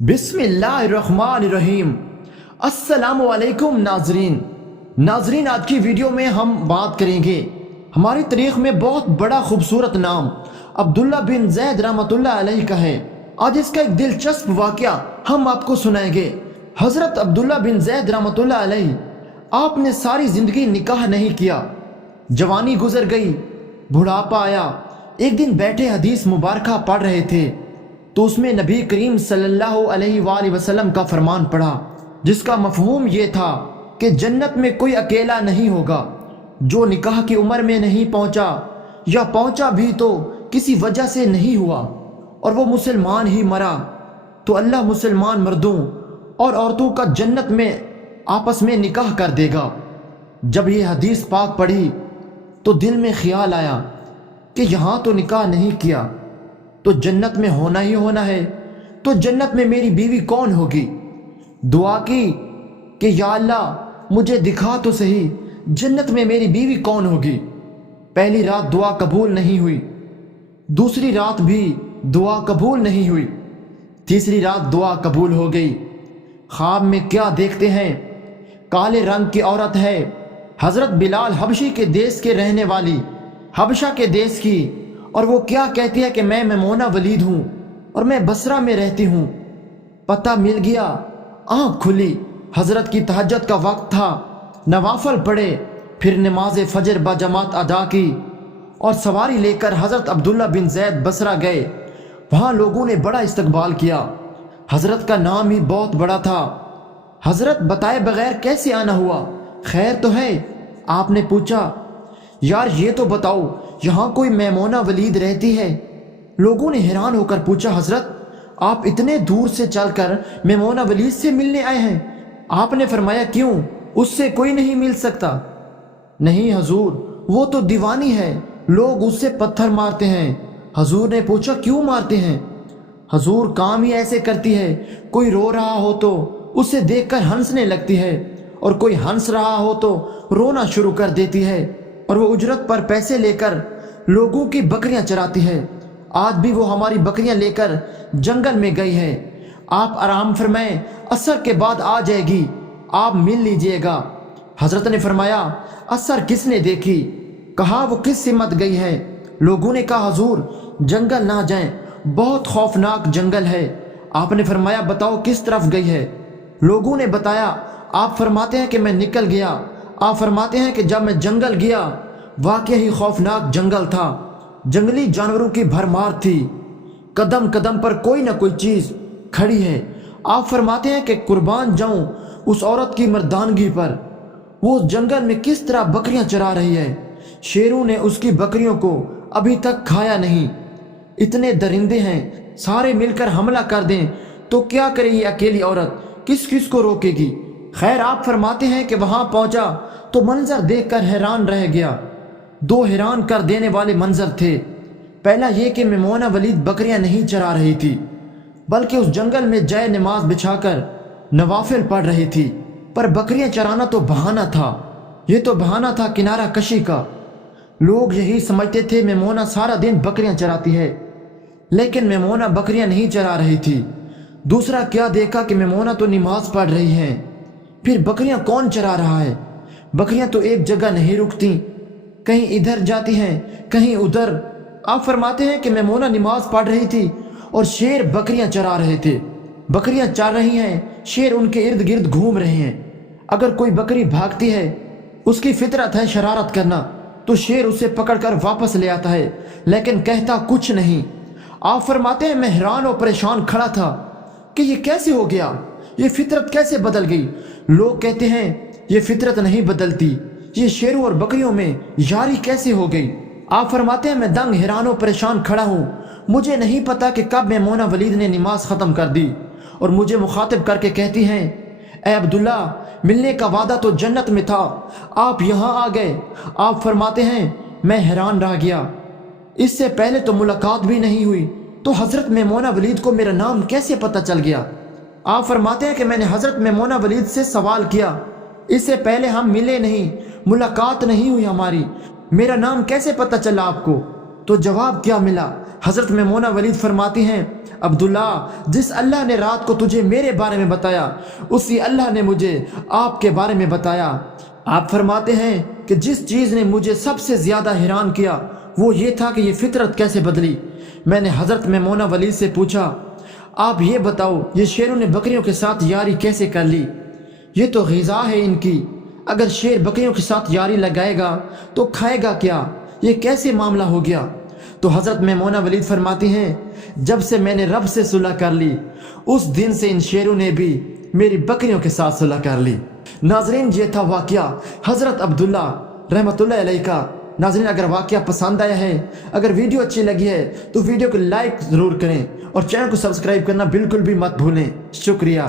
बिस्मिल्लाहिर्रहमानिर्रहीम। अस्सलामु अलैकुम नाजरीन, आज की वीडियो में हम बात करेंगे हमारी तारीख में बहुत बड़ा खूबसूरत नाम अब्दुल्ला बिन ज़ैद रहमतुल्लाह अलैह का है। आज इसका एक दिलचस्प वाक़या हम आपको सुनाएंगे। हज़रत अब्दुल्ला बिन ज़ैद रहमतुल्लाह अलैह आपने सारी ज़िंदगी निकाह नहीं किया, जवानी गुजर गई, बुढ़ापा आया। एक दिन बैठे हदीस मुबारका पढ़ रहे थे तो उसमें नबी करीम सल्लल्लाहु अलैहि वसल्लम का फरमान पढ़ा, जिसका मफहूम ये था कि जन्नत में कोई अकेला नहीं होगा जो निकाह की उम्र में नहीं पहुंचा, या पहुंचा भी तो किसी वजह से नहीं हुआ और वो मुसलमान ही मरा, तो अल्लाह मुसलमान मर्दों और औरतों का जन्नत में आपस में निकाह कर देगा। जब ये हदीस पाक पढ़ी तो दिल में ख्याल आया कि यहाँ तो निकाह नहीं किया तो जन्नत में होना ही होना है, तो जन्नत में मेरी बीवी कौन होगी। दुआ की कि या अल्लाह मुझे दिखा तो सही जन्नत में मेरी बीवी कौन होगी। पहली रात दुआ कबूल नहीं हुई, दूसरी रात भी दुआ कबूल नहीं हुई, तीसरी रात दुआ कबूल हो गई। ख्वाब में क्या देखते हैं, काले रंग की औरत है, हजरत बिलाल हबशी के देश के रहने वाली, हबशा के देश की, और वो क्या कहती है कि मैं मैमूना वलीद हूँ और मैं बसरा में रहती हूँ। पता मिल गया, आँख खुली, हजरत की तहज्जुद का वक्त था, नवाफल पढ़े, फिर नमाज फजर बाजमात अदा की और सवारी लेकर हजरत अब्दुल्ला बिन ज़ैद बसरा गए। वहाँ लोगों ने बड़ा इस्तकबाल किया, हजरत का नाम ही बहुत बड़ा था। हजरत बताए बगैर कैसे आना हुआ, खैर तो है। आपने पूछा, यार ये तो बताओ यहाँ कोई मैमूना वलीद रहती है? लोगों ने हैरान होकर पूछा, हजरत आप इतने दूर से चलकर मैमूना वलीद से मिलने आए हैं? आपने फरमाया, क्यों, उससे कोई नहीं मिल सकता? नहीं हजूर, वो तो दीवानी है, लोग उससे पत्थर मारते हैं। हजूर ने पूछा, क्यों मारते हैं? हजूर काम ही ऐसे करती है, कोई रो रहा हो तो उसे देखकर हंसने लगती है और कोई हंस रहा हो तो रोना शुरू कर देती है, और वो उजरत पर पैसे लेकर लोगों की बकरियां चराती है। आज भी वो हमारी बकरियां लेकर जंगल में गई है। आप आराम फरमाएं, असर के बाद आ जाएगी, आप मिल लीजिएगा। हजरत ने फरमाया, असर किसने देखी? कहा, वो किस सिमत गई है? लोगों ने कहा, हजूर जंगल ना जाएं, बहुत खौफनाक जंगल है। आपने फरमाया, बताओ किस तरफ गई है? लोगों ने बताया। आप फरमाते हैं कि मैं निकल गया। आप फरमाते हैं कि जब मैं जंगल गया, वाकई ही खौफनाक जंगल था, जंगली जानवरों की भरमार थी, कदम कदम पर कोई ना कोई चीज़ खड़ी है। आप फरमाते हैं कि कुर्बान जाऊं उस औरत की मर्दानगी पर, वो जंगल में किस तरह बकरियां चरा रही है, शेरों ने उसकी बकरियों को अभी तक खाया नहीं। इतने दरिंदे हैं, सारे मिलकर हमला कर दें तो क्या करे ये अकेली औरत, किस किस को रोकेगी? खैर, आप फरमाते हैं कि वहां पहुंचा तो मंजर देखकर हैरान रह गया। दो हैरान कर देने वाले मंजर थे। पहला ये कि मैमूना वलीद बकरियां नहीं चरा रही थी, बल्कि उस जंगल में जय नमाज बिछाकर नवाफिल पढ़ रही थी। पर बकरियां चराना तो बहाना था, ये तो बहाना था किनारा कशी का। लोग यही समझते थे मैमूना सारा दिन बकरियां चराती है, लेकिन मैमूना बकरियां नहीं चरा रही थी। दूसरा क्या देखा कि मैमूना तो नमाज पढ़ रही है, फिर बकरियां कौन चरा रहा है? बकरियां तो एक जगह नहीं रुकती, कहीं इधर जाती हैं, कहीं उधर। आप फरमाते हैं कि मैमूना नमाज पढ़ रही थी और शेर बकरियां चरा रहे थे। बकरियां चर रही हैं, शेर उनके इर्द गिर्द घूम रहे हैं। अगर कोई बकरी भागती है, उसकी फितरत है शरारत करना, तो शेर उसे पकड़कर वापस ले आता है, लेकिन कहता कुछ नहीं। आप फरमाते हैं, मैं हैरान और परेशान खड़ा था कि ये कैसे हो गया, ये फितरत कैसे बदल गई? लोग कहते हैं ये फितरत नहीं बदलती, ये शेरों और बकरियों में यारी कैसे हो गई? आप फरमाते हैं, मैं दंग हैरान और परेशान खड़ा हूँ। मुझे नहीं पता कि कब मैमूना वलीद ने नमाज ख़त्म कर दी और मुझे मुखातिब करके कहती हैं, ए अब्दुल्ला, मिलने का वादा तो जन्नत में था, आप यहाँ आ गए। आप फरमाते हैं, मैं हैरान रह गया, इससे पहले तो मुलाकात भी नहीं हुई, तो हज़रत मैमूना वलीद को मेरा नाम कैसे पता चल गया? आप फरमाते हैं कि मैंने हज़रत मैमूना वलीद से सवाल किया, इससे पहले हम मिले नहीं, मुलाकात नहीं हुई हमारी, मेरा नाम कैसे पता चला आपको? तो जवाब क्या मिला? हज़रत मैमूना वलीद फरमाती हैं, عبداللہ، جس اللہ نے رات کو تجھے میرے بارے میں بتایا اسی اللہ نے مجھے آپ کے بارے میں بتایا۔ آپ فرماتے ہیں کہ جس چیز نے مجھے سب سے زیادہ حیران کیا وہ یہ تھا کہ یہ فطرت کیسے بدلی۔ میں نے حضرت میمونہ ولید سے پوچھا، آپ یہ بتاؤ یہ شیروں نے بکریوں کے ساتھ یاری کیسے کر لی؟ یہ تو غذا ہے ان کی، اگر شیر بکریوں کے ساتھ یاری لگائے گا تو کھائے گا کیا؟ یہ کیسے معاملہ ہو گیا؟ تو حضرت میمونہ ولید فرماتی ہیں، جب سے میں نے رب سے صلح کر لی اس دن سے ان شیروں نے بھی میری بکریوں کے ساتھ صلح کر لی۔ ناظرین، یہ تھا واقعہ حضرت عبداللہ رحمۃ اللہ علیہ کا۔ ناظرین، اگر واقعہ پسند آیا ہے، اگر ویڈیو اچھی لگی ہے تو ویڈیو کو لائک ضرور کریں اور چینل کو سبسکرائب کرنا بالکل بھی مت بھولیں۔ شکریہ۔